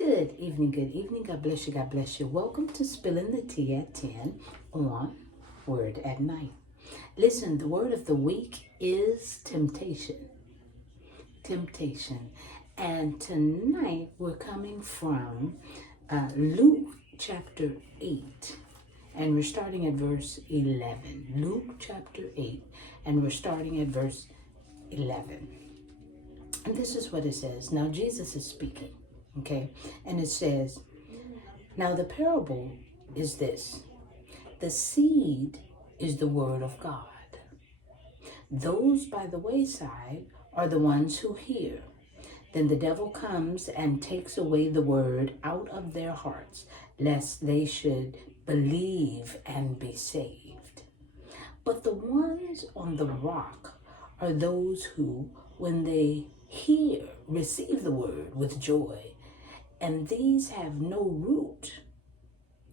Good evening, good evening. God bless you, God bless you. Welcome to Spilling the Tea at 10 on Word at Night. Listen, the word of the week is temptation. Temptation. And tonight we're coming from Luke chapter 8. And we're starting at verse 11. Luke chapter 8. And we're starting at verse 11. And this is what it says. Now Jesus is speaking. Okay, and it says, now the parable is this. The seed is the word of God. Those by the wayside are the ones who hear. Then the devil comes and takes away the word out of their hearts, lest they should believe and be saved. But the ones on the rock are those who, when they hear, receive the word with joy. And these have no root,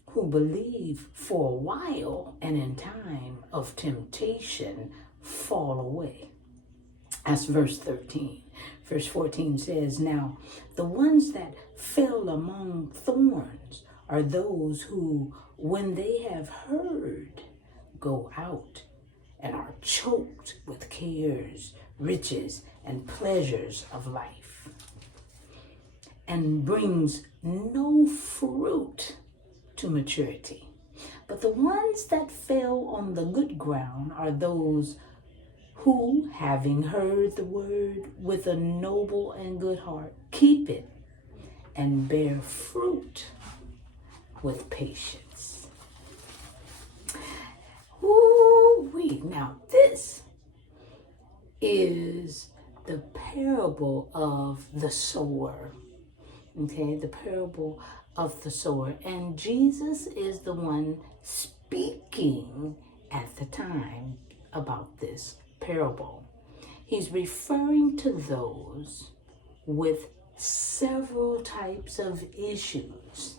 who believe for a while and in time of temptation fall away. That's verse 13. Verse 14 says, now the ones that fell among thorns are those who, when they have heard, go out and are choked with cares, riches, and pleasures of life, and brings no fruit to maturity. But the ones that fell on the good ground are those who, having heard the word with a noble and good heart, keep it and bear fruit with patience. Woo-wee. Now this is the parable of the sower. Okay, the parable of the sower. And Jesus is the one speaking at the time about this parable. He's referring to those with several types of issues.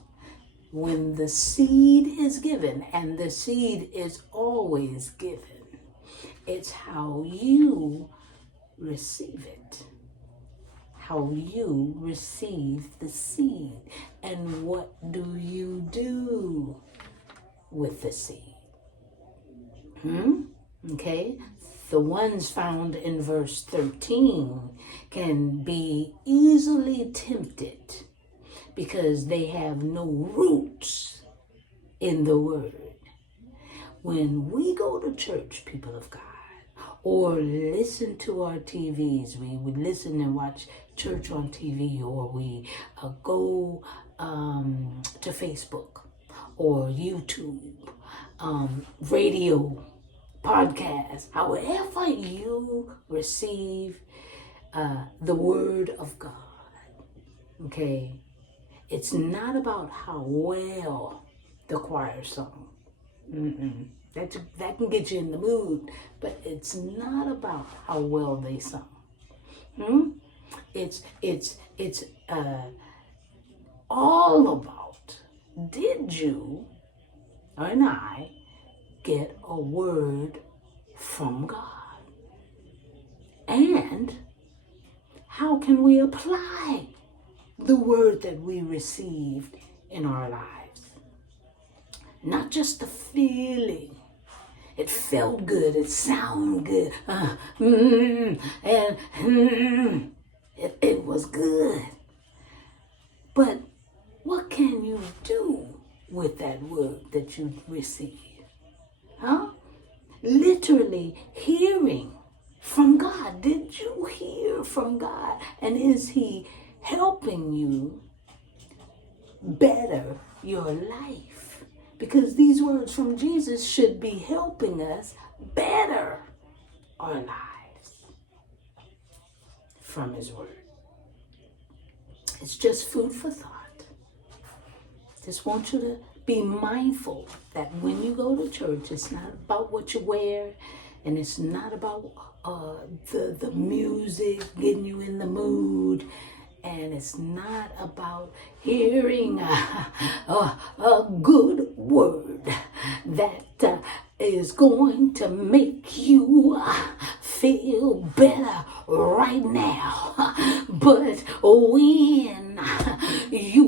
When the seed is given, and the seed is always given, it's how you receive it. How you receive the seed, and what do you do with the seed? Okay, the ones found in verse 13 can be easily tempted because they have no roots in the word. When we go to church, people of God, or listen to our TVs. We would listen and watch church on TV, or we go to Facebook or YouTube, radio, podcast, however you receive the word of God. Okay, it's not about how well the choir sung. That can get you in the mood, but it's not about how well they sung. It's all about, did you and I get a word from God? And how can we apply the word that we received in our lives? Not just the feeling. It felt good. It sounded good. It was good. But what can you do with that word that you received? Literally hearing from God. Did you hear from God? And is He helping you better your life? Because these words from Jesus should be helping us better our lives from His word. It's just food for thought. Just want you to be mindful that when you go to church, it's not about what you wear, and it's not about the music getting you in the mood. And it's not about hearing a good word that is going to make you feel better right now. But when you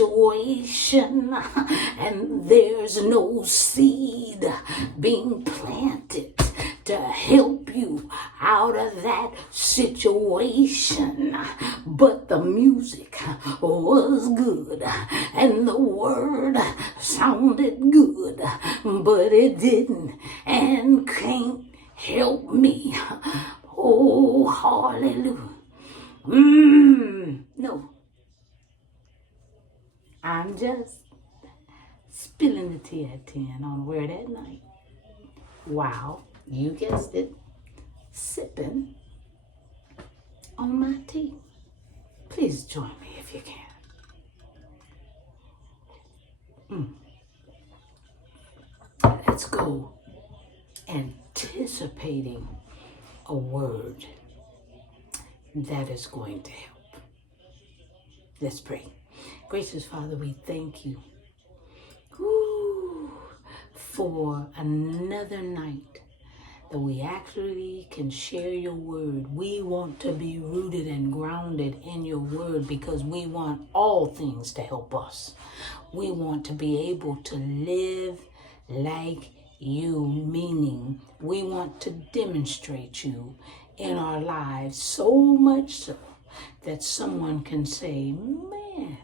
situation and there's no seed being planted to help you out of that situation. But the music was good and the word sounded good, but it didn't and can't help me. Oh, hallelujah. No. I'm just spilling the tea at 10 on Word at Night. Wow, you guessed it, sipping on my tea. Please join me if you can. Let's go anticipating a word that is going to help. Let's pray. Gracious Father, we thank you for another night that we actually can share your word. We want to be rooted and grounded in your word because we want all things to help us. We want to be able to live like you, meaning we want to demonstrate you in our lives so much so that someone can say, man,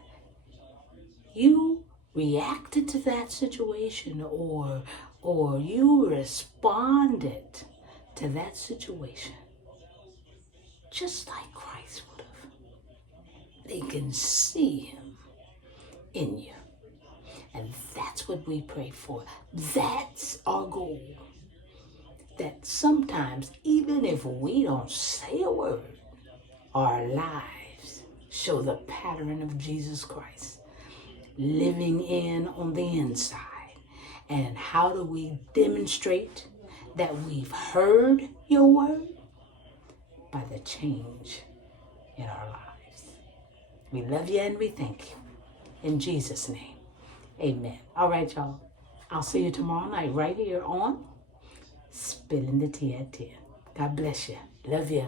you reacted to that situation or you responded to that situation just like Christ would have. They can see him in you. And that's what we pray for. That's our goal. That sometimes, even if we don't say a word, our lives show the pattern of Jesus Christ living in on the inside. And how do we demonstrate that we've heard your word? By the change in our lives. We love you and we thank you. In Jesus' name, amen. All right, y'all. I'll see you tomorrow night right here on Spilling the Tea at 10. God bless you. Love you.